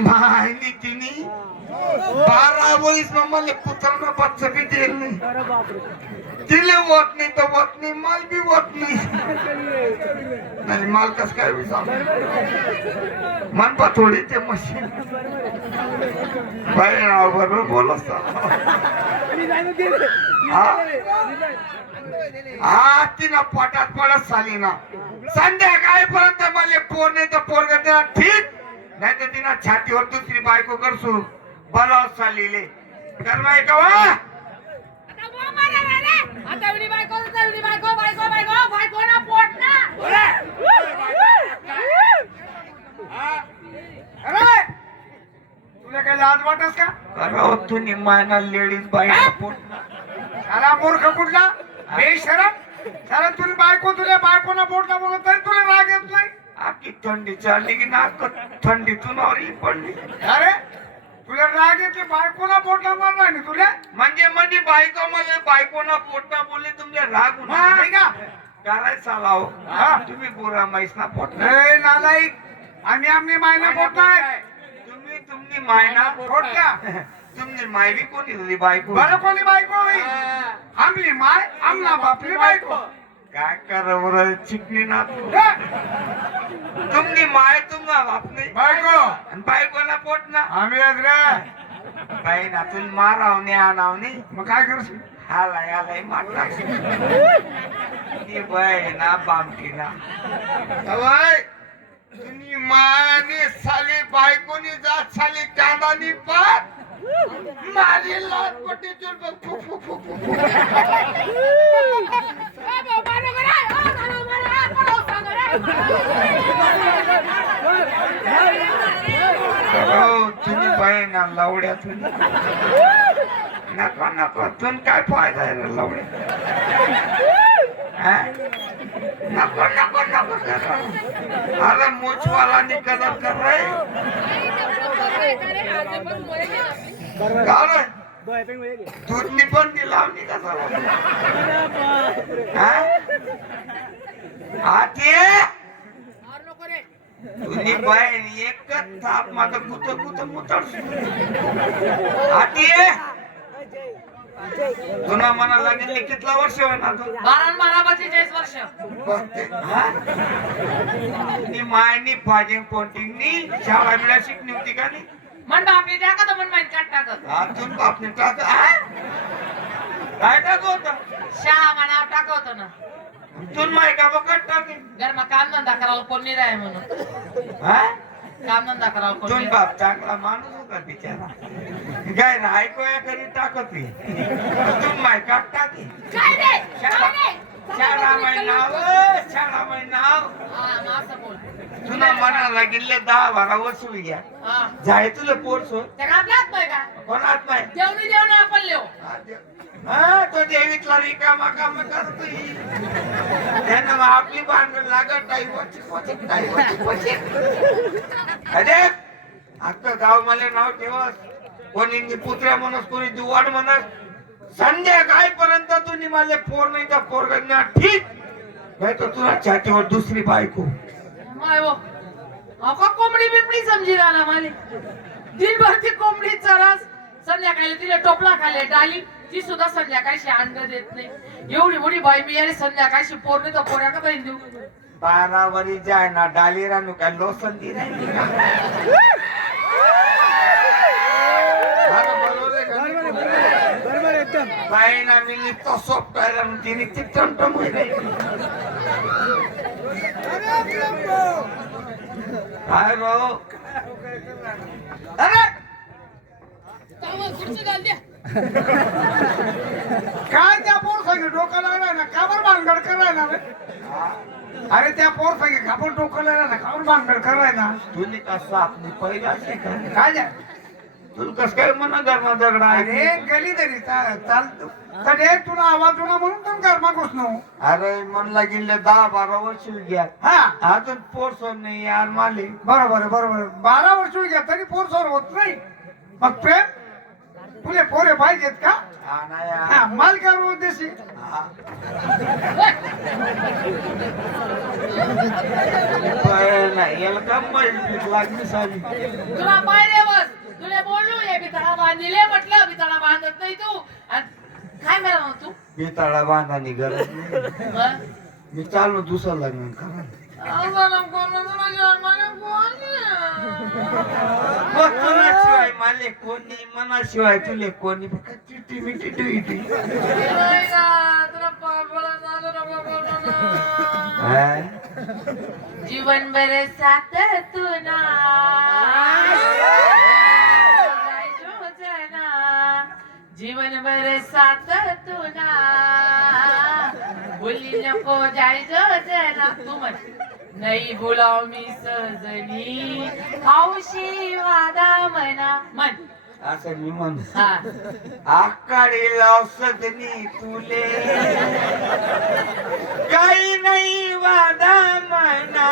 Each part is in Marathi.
माहिती तिने बारा वयस मला पुत्रांना बच्चा अरे बापरे. तिले तर होत नाही माल बी होत नाही. माल कस काय बी सांग मनपा थोडी ते मशीन. बरोबर बोलत हा? तिनं पोटात पडत चाली ना संध्याकाळपर्यंत मला पोर नाही तर पोरग ठीक. नाही तर तिनं छातीवर दुसरी बायको करसू बोलावत चाललेले. कर बायको, बायको, बायको, बायको, बायको ना ना. तुला काही लाज वाटस का? करावं तुम्ही मायना लेडीज बाई साला मूर्ख कुठला? बेशरम? साला तुला बायको तुला बायकोना बोटला बोलत तरी तुला राग येत नाही? आखी थंडी चालली की नाक थंडीतून आवरी पडली. अरे तुला राग येते बायकोना बोटला मारला नाही तुला? म्हणजे म्हणजे बायको मला बायकोना पोटना बोलले तुमच्या राग नाही का? कराय चालाव हा. तुम्ही बोरा म्हैस ना पोटना ए नालायक आम्ही आम्ही मायना नाही तुम्ही तुमनी मायना पोटला तुमनी मायवी कोणी तुझी बायको? बरं कोणी बायको होई? आमली माय आमला बापली बायको. काय कर बरं चिकनी ना तुमनी माय तुम्हाला बापनी बायको आणि बायकोला पोटना आम्ही आज रे बाई ना तुम्ही मारावणे आणावणे मग काय करशील हाला याला मारला ती बाई ना बामटी ना अवाय तुम्ही माने साली बायकोनी जात साली कांदानी पात मारी लाट पट्टी चुल फु फु फु फु फु. ए बुवा, मारा रे रे. ओ, मारा, मारा, मारा, सांगा रे. हो तुम्ही बाई ना लावड्या तुम्ही. नका नका तुम काय फायदा आहे लावड्या? नको नको नको अरे मोचवाला कदर कर रे. बाय दूधनी पण दिला लावणी का आते तुझी बहीण एकच थाप माझं कुत कुत मुतड आते तुला मना लागेल कितला वर्ष होणार तू? बारा बारा पंचेचाळीस वर्ष? नी मायनी पाजिंग पोटिंगनी शाळा बिळा शिकली होती का नाही म्हण बापली द्या का तर म्हण माहीत काट टाकत? अजून बापने टाक हा? काय टाक होत? शाळा म्हणाव टाक होतं ना. तून माय का बकट टाके घरमा काम धंदा करायला कोण नाही राहे म्हणून. हा? काम धंदा करायला कोण दोन नाही. बाप चांगला माणूस होता बिचारा. काय ना ऐकूया करी टाकत मी तू माय काट टाकी काय रे? काय रे? शाळा महिनाव शाळा महिनाव हा मग असं बोल. तुला मनाला गेले दहा बारा वर्ष होई घ्या हा. जाय तुला पोरसो त्या घातलाच नाही का? कोणात नाही? जेवणी जेवण आपण लिहू. हा तो देवीतला रिकामा काम करतोय. त्यानं मग आपली भांडण लागत नाही वचिक वचिक नाही अरे आता गाव मला नाव ठेवस. कोणी पुत्र्या म्हणस कोणी दुवाड म्हणस. संध्याकाळपर्यंत तुम्ही मला पोर नाही तर पोरगण्या ठीक. नाही तर तुला छातीवर दुसरी बायको. अका कोंबडी बिंबडी समजी राहिला मला दिनभर ती कोंबडी चरस. संध्याकाळी तिला टोपला खाले डाली. ती सुद्धा संध्याकाळशी अंड देत नाही. एवढी मोठी बाई मी अरे संध्याकाळशी पोर नाही तर पोऱ्या का बहीण देऊ बारा वरी जाय ना डालीरा नु काय लोसन दी नाही. बाई ना मी निघतो सोप करायला मग ती टमटम नाही काय रो अरे! खुर्ची घाल द्या. काय त्या पोर सांगे डोकं लागलाय ना काबर भानगड करायला अरे त्या पोर सांगे काबर डोकं लागलाय ना काबर भानगड करायला ना तुला कसं आपली पहिला काय तुला कस काय म्हणा धरणा दगडा अरे गली तरी चा- चालतो तर तुला आवाज होणार म्हणून तर गरमा घुसलो अरे म्हणला गेले दहा बारा वर्ष घ्या हा. अजून पोरसोन नाही यार माली बरोबर आहे, बरोबर आहे. बारा वर्ष घ्या तरी पोर सर होत नाही. मग प्रेम? तुले पोरे पाहिजेत का? हा माल का रोज देशी लागली सारी तुला पाहिजे बस. तुला बोललो हे बिताळा बांधिले म्हटलं बिताळा बांधत नाही तू. काय मला तू? बिताळा बांधानी गरज मी चाललो दुसरं लग्न करा मग तुझ्याशिवाय माले कोणी मनाशिवाय तुले कोणी. फक्त पापळा झालं ना बाबा. जीवन बरे साथ तू ना. जीवन बरे साथ तू ना. बोली नको जायचो जना तू नाही बोलाव मी सजनी. हौशी वादा म्हणा म्हण असं मी म्हण. हा. आकाळी लावसदनी तुले काही नाही वादा म्हणा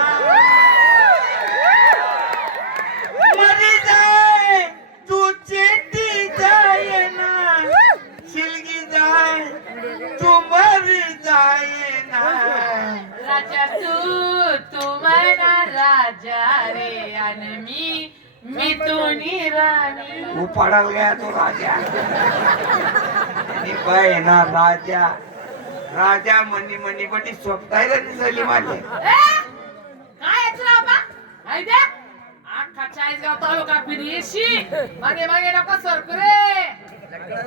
तू राणी. उपाडायला गया तो राजा. आणि ना राजा? राजा मनी मनी बटी स्वप्तायला दिसली माझे. काय याचं नाव बा? हाय दे. अख्खा चाळीसगाव तालुका फिरशी मागे मागे नको सरकू रे.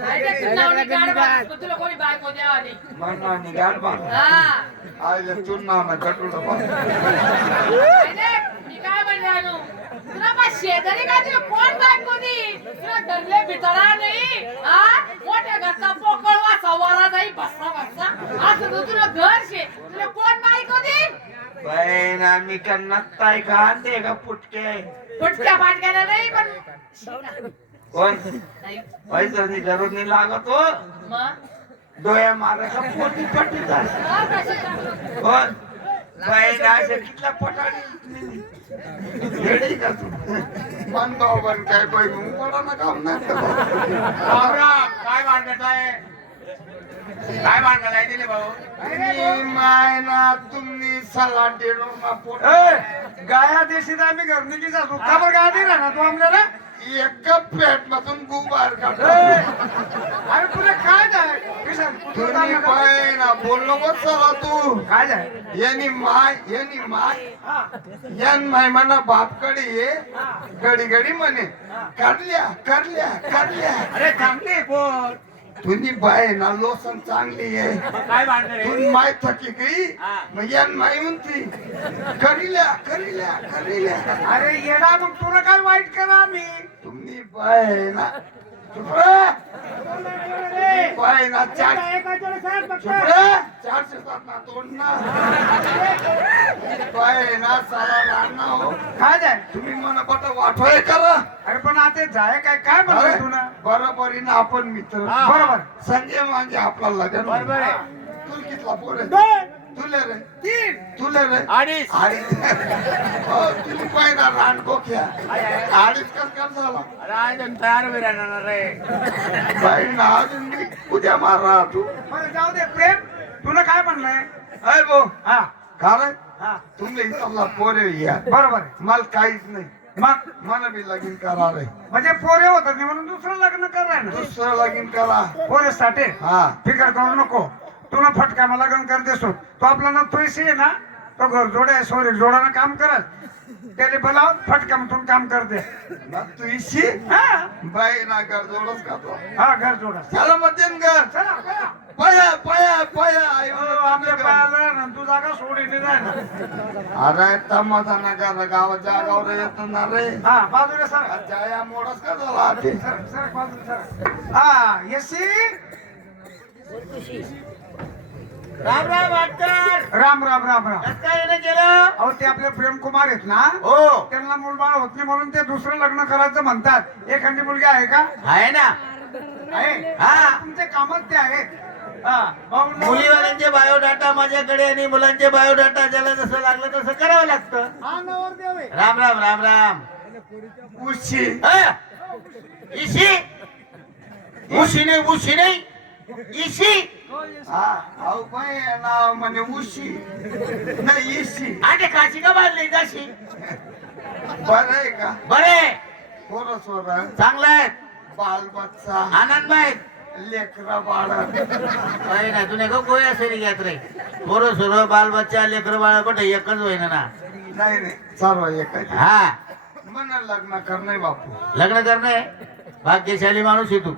हाय दे, तुझं नाव नाही काढ बा. पण तुला कोणी बायको द्यावा नाही मना निघाल बा हा. आज चुना ना गटुला बा हाय दे, मी काय म्हणले अनु तुला बा शेजारी काय तुला कोण बायको दे तुला धरले नाही. हा? मोठ्या घरचा पोकळ वाचा वारा नाही बसा बसा असं तर तुला घर शे. तुला कोण बायको दे बहीण आम्ही का नसताय का ते का फुटके? फुटक्या फाटक्याला नाही पण कोण? नाही. पैसा जरूर नाही लागत. हो मग डोया मारा का पोटी हा, कशी? टाकलं? कोण? कितला पटाडी का तू बन काय कोई मुंह पडा ना काम नाही काय भांडत आहे काय भांडत आहे दिले भाऊ तुम्ही मायना तुम्ही सला डेलो ना पोट गाया देशी तर आम्ही घर निघी जातो का बरं गाया दे ना तू आपल्याला एक पेट मधून गुबार काढतो अरे तुला काय जाय किसन, तू तुम्ही नका- बायना बोललो बघ चला तू. काय जाय यानी माय यानी माय. यान माय म्हणा बापकडे ये. गडी गडी म्हणे. काढल्या काढल्या काढल्या अरे थांबले बोल. तुझी बाय ना लोसन चांगली आहे. तुझी माय थकी गई यान माय म्हणती करिल्या करिल्या करिल्या. अरे येडा मग तुला काय वाईट करा आम्ही तुम्ही बाय ना. चुप रे. तुम्ही बाय ना चार चुप रे. चारशे सात ना. तोंड ना बाय ना साला राणा हो काय जाय तुम्ही मला बट वाटोय करा. अरे पण आता जाय काय काय म्हणतो तुला? बरोबरीनं आपण मित्र. बरोबर. संजय म्हणजे आपला लग्न बरोबर आहे. तुला कितला पोर आहे? तुले रे. तीन तुले रे. अडीच. अडीच. हो, तुम्ही पाहिला रान गोख्या. अडीच कस कस झाला? अरे अजून तयार बी राहणार रे. बाई ना अजून मी उद्या मारा तू. बरं जाऊ दे. प्रेम तुला काय म्हणलंय? अय भाऊ हा. रे हा. तुम्ही इथला पोरे या बरोबर आहे. मला काहीच नाही. मग मला बी लगीन करा रे. म्हणजे पोरे होत नाही म्हणून दुसरं लग्न कराय ना. दुसरं लगीन करा. पोरे साठी. हा. फिकर करू नको. तुला फटका मला लग्न कर देसो तो आपला ना पैसे आहे ना तो घर जोडे सोरी जोडानं काम करत. त्याने बोलाव फटका म्हणून काम करते. मग तू इशी हा. बाई ना कर जोडच का तो? हा घर जोडा चला मध्यम चला चला. पाया पाया पाया आमच्या पायाला ना तू जागा सोडी नाही अरे तमाशा नका गावात जागावर येतो ना रे. हा बाजूला सर. जाया मोडच का झाला सर सर बाजूला सर. हा येसी राम राम वाटकर राम राम राम राम. काय केलं अहो ते आपले प्रेम कुमार आहेत ना? हो. त्यांना मुलबाळ होत नाही म्हणून ते दुसरं लग्न करायचं म्हणतात. एखादी मुलगी आहे का? आहे ना. आहे. हा. तुमच्या कामात ते आहेत. मुलीवाल्यांचे बायोडाटा माझ्याकडे आणि मुलांचे बायोडाटा ज्याला जसं लागलं तसं करावं लागतं. हा राम राम राम राम. उशी. हा? इशी. उशी नाही उशी नाही. इशी. नाव म्हणे उशी? नाही इशी. आणि काशी का बांधली जाशी? बरं आहे का? बरे पोरं सोरा चांगलं आहे. बाल बच्चा आनंद आहेत लेकरा बाळ. काही नाही तुने गो गोया सरी घ्यात रे पोरं सोरं बाल बच्चा लेकर बाळ बट एकच होईना ना? नाही नाही. सर्व एकाच. हा. म्हणा लग्न कर नाही बापू. लग्न करणे भाग्यशाली माणूस आहे तू.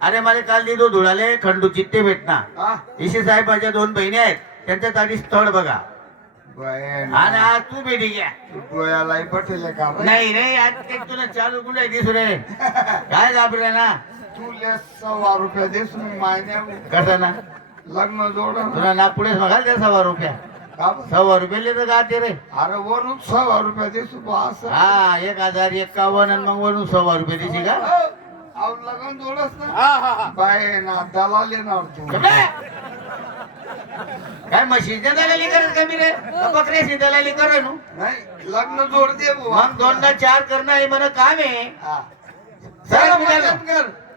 अरे मला काल दिदो धुळाले खंडू चित्ते भेटणार. हा? इशी साहेब माझ्या दोन बहिणी आहेत. त्यांच्यात आधी स्थळ बघा. आणि आज तू भेटी घ्या. डोळ्यालाही पटेल का? रे? नाही नाही आज ते तुला चालू कुठे दिसू रे? काय घाबरे ना? तू ले सव्वा रुपया देस ना लग्न जोड तुला ना पुढे बघाल त्या सव्वा रुपया. सव्वा रुपये तर गाते रे. अरे वरून सव्वा रुपया देस बा असं. हा एक हजार एकावन्न आणि मग वरून सव्वा रुपये देशी का? अहो लग्न जोडस ना. बाय ना दलाल येणार तू? काय म्हशीच्या दलाली करत का मी रे? का बकऱ्याची दलाली करे नू? नाही लग्न जोड दे बुवा. मग दोनदा चार करणं हे मला काम आहे. हा.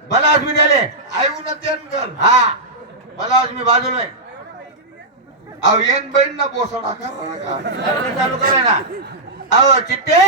सगळं चल मी मग द्यालो. तेन कर भला आज मी द्याले आयु ना तेन कर हा. भला आज मी बाजूला आहे. अहो येन बहीण ना बोसडा कर का? चालू करा ना. अहो चिट्टे.